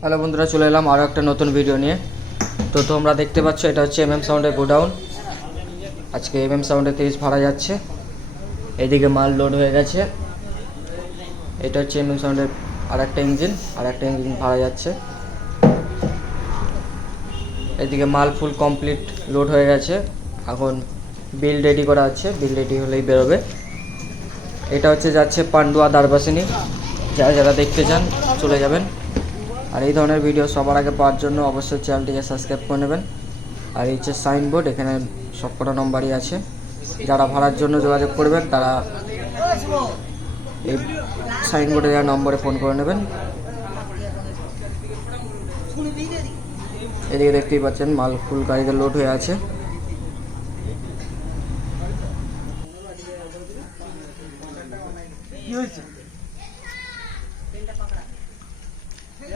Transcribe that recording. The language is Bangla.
হ্যালো বন্ধুরা, চলে এলাম আরও একটা নতুন ভিডিও নিয়ে। তো তোমরা দেখতে পাচ্ছ, এটা হচ্ছে এমএম সাউন্ডের গোডাউন। আজকে এমএম সাউন্ডে তেইশ ভাড়া যাচ্ছে। এদিকে মাল লোড হয়ে গেছে। এটা হচ্ছে এমএম সাউন্ডের আর একটা ইঞ্জিন আর একটা ইঞ্জিন ভাড়া যাচ্ছে। এদিকে মাল ফুল কমপ্লিট লোড হয়ে গেছে। এখন বিল রেডি করা আছে। বিল রেডি হলেই বেরোবে। এটা হচ্ছে যাচ্ছে পান্ডুয়া দারবাসিনী। যারা যারা দেখতে চান, চলে যাবেন। আর এই ধরনের ভিডিও সবার আগে পাওয়ার জন্য অবশ্যই চ্যানেলটিকে সাবস্ক্রাইব করে নেবেন। আর এই হচ্ছে সাইনবোর্ড এখানে সবকটা নম্বরই আছে। যারা ভাড়ার জন্য যোগাযোগ করবেন, তারা এই সাইনবোর্ডে দেওয়া নম্বরে ফোন করে নেবেন। এদিকে দেখতেই পাচ্ছেন, মাল ফুল গাড়িতে লোড হয়ে আছে। কি করবি